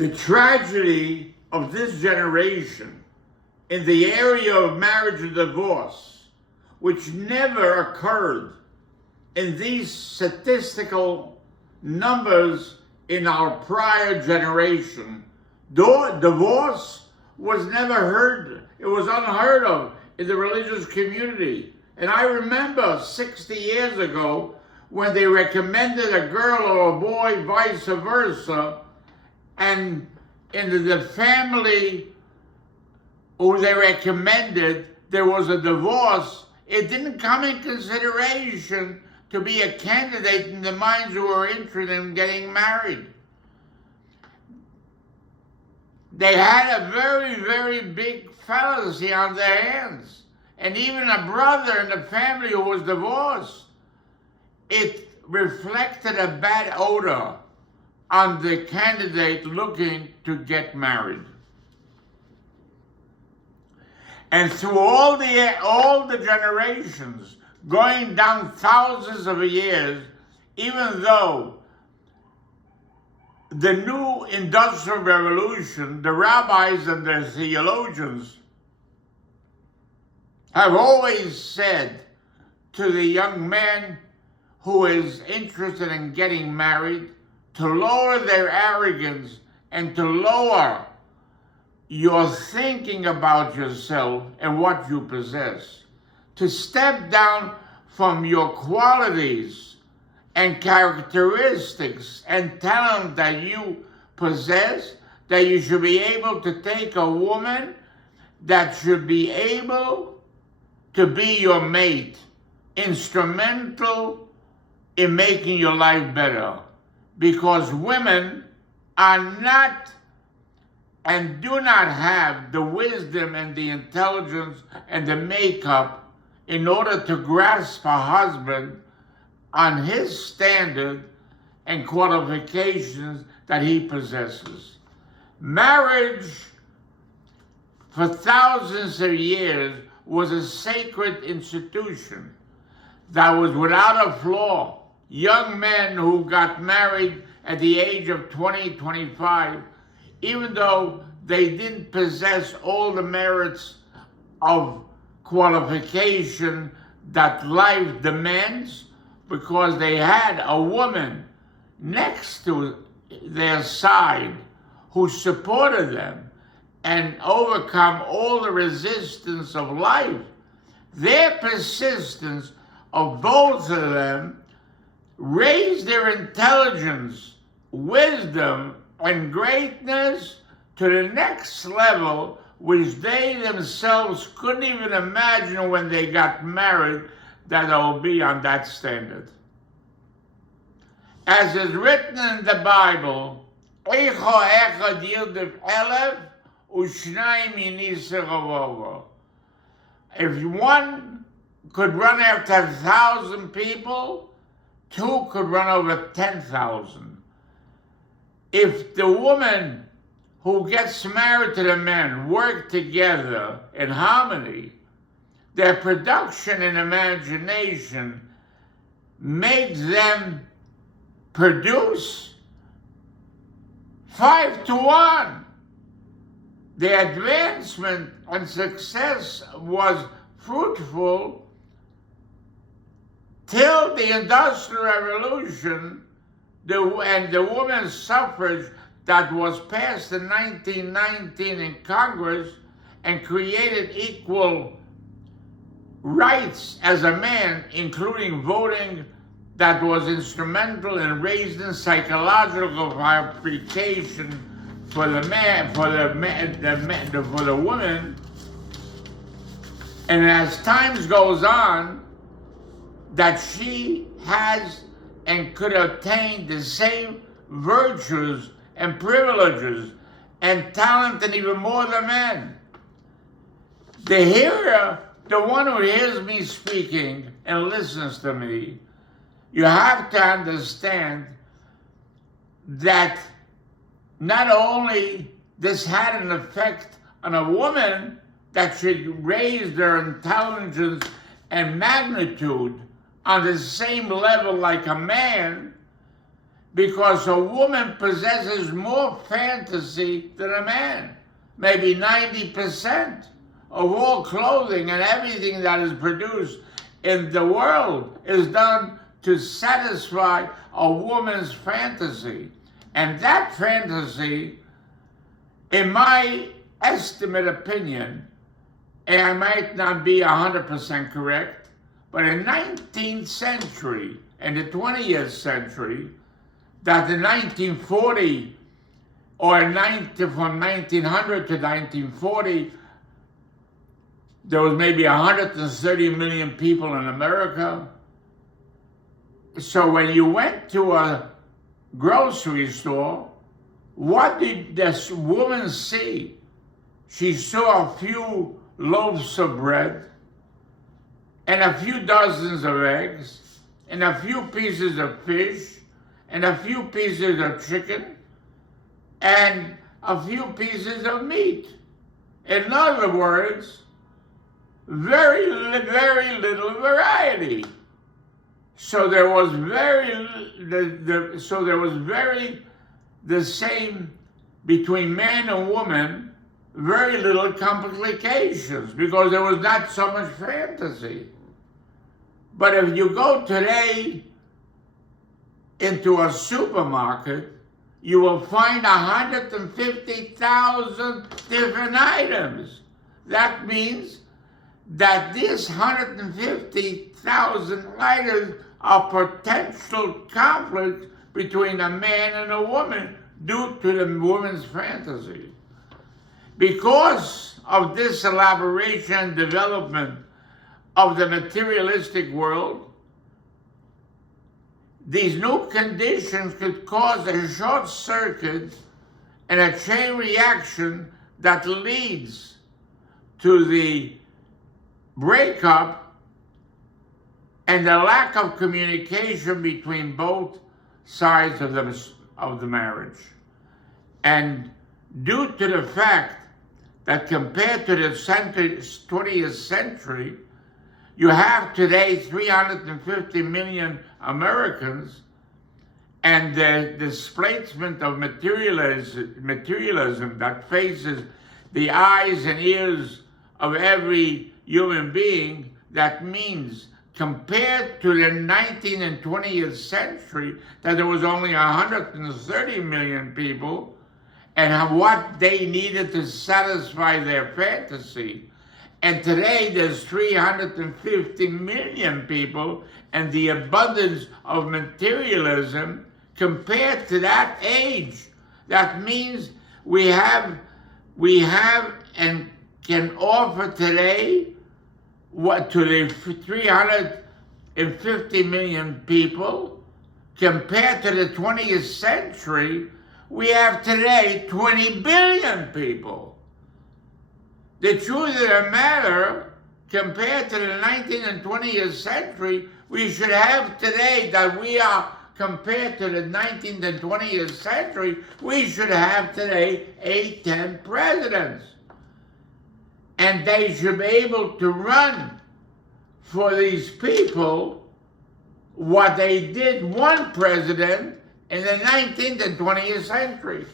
The tragedy of this generation in the area of marriage and divorce, which never occurred in these statistical numbers in our prior generation. Divorce was never heard, it was unheard of in the religious community. And I remember 60 years ago when they recommended a girl or a boy, vice versa, and in the family who they recommended, there was a divorce. It didn't come in consideration to be a candidate in the minds who were interested in getting married. They had a very, very big fallacy on their hands. And even a brother in the family who was divorced, it reflected a bad odor on the candidate looking to get married. And through all the generations, going down thousands of years, even though the new industrial revolution, the rabbis and the theologians have always said to the young man who is interested in getting married to lower their arrogance and to lower your thinking about yourself and what you possess, to step down from your qualities and characteristics and talent that you possess, that you should be able to take a woman that should be able to be your mate, instrumental in making your life better. Because women are not and do not have the wisdom and the intelligence and the makeup in order to grasp a husband on his standard and qualifications that he possesses. Marriage for thousands of years was a sacred institution that was without a flaw. Young men who got married at the age of 20, 25, even though they didn't possess all the merits of qualification that life demands, because they had a woman next to their side who supported them and overcome all the resistance of life. Their persistence of both of them raised their intelligence, wisdom, and greatness to the next level, which they themselves couldn't even imagine when they got married that they'll be on that standard. As is written in the Bible, if one could run after 1,000 people, two could run over 10,000. If the woman who gets married to the man work together in harmony, their production and imagination makes them produce 5 to 1. The advancement and success was fruitful till the Industrial Revolution and the women's suffrage that was passed in 1919 in Congress and created equal rights as a man, including voting, that was instrumental in raising psychological application for the man, for the woman. And as time goes on, that she has and could obtain the same virtues and privileges and talent and even more than men. The hearer, the one who hears me speaking and listens to me, you have to understand that not only this had an effect on a woman that should raise their intelligence and magnitude on the same level like a man, because a woman possesses more fantasy than a man. Maybe 90% of all clothing and everything that is produced in the world is done to satisfy a woman's fantasy. And that fantasy, in my estimate opinion, and I might not be 100% correct, but in the 19th century and the 20th century, that in 1940 or from 1900 to 1940, there was maybe 130 million people in America. So when you went to a grocery store, what did this woman see? She saw a few loaves of bread and a few dozens of eggs and a few pieces of fish and a few pieces of chicken and a few pieces of meat. In other words, very little variety. So there was the same between man and woman, very little complications because there was not so much fantasy. But if you go today into a supermarket, you will find 150,000 different items. That means that these 150,000 items are potential conflicts between a man and a woman due to the woman's fantasy. Because of this elaboration and development of the materialistic world, these new conditions could cause a short circuit and a chain reaction that leads to the breakup and the lack of communication between both sides of the marriage. And due to the fact that compared to the 20th century, you have today 350 million Americans, and the displacement of materialism that faces the eyes and ears of every human being, that means compared to the 19th and 20th century, that there was only 130 million people, and what they needed to satisfy their fantasy. And today there's 350 million people, and the abundance of materialism compared to that age. That means we have and can offer today what to the 350 million people. Compared to the 20th century, we have today 20 billion people. The truth of the matter, compared to the 19th and 20th century, we should have today that we are, compared to the 19th and 20th century, we should have today 8-10 presidents. And they should be able to run for these people what they did one president in the 19th and 20th century.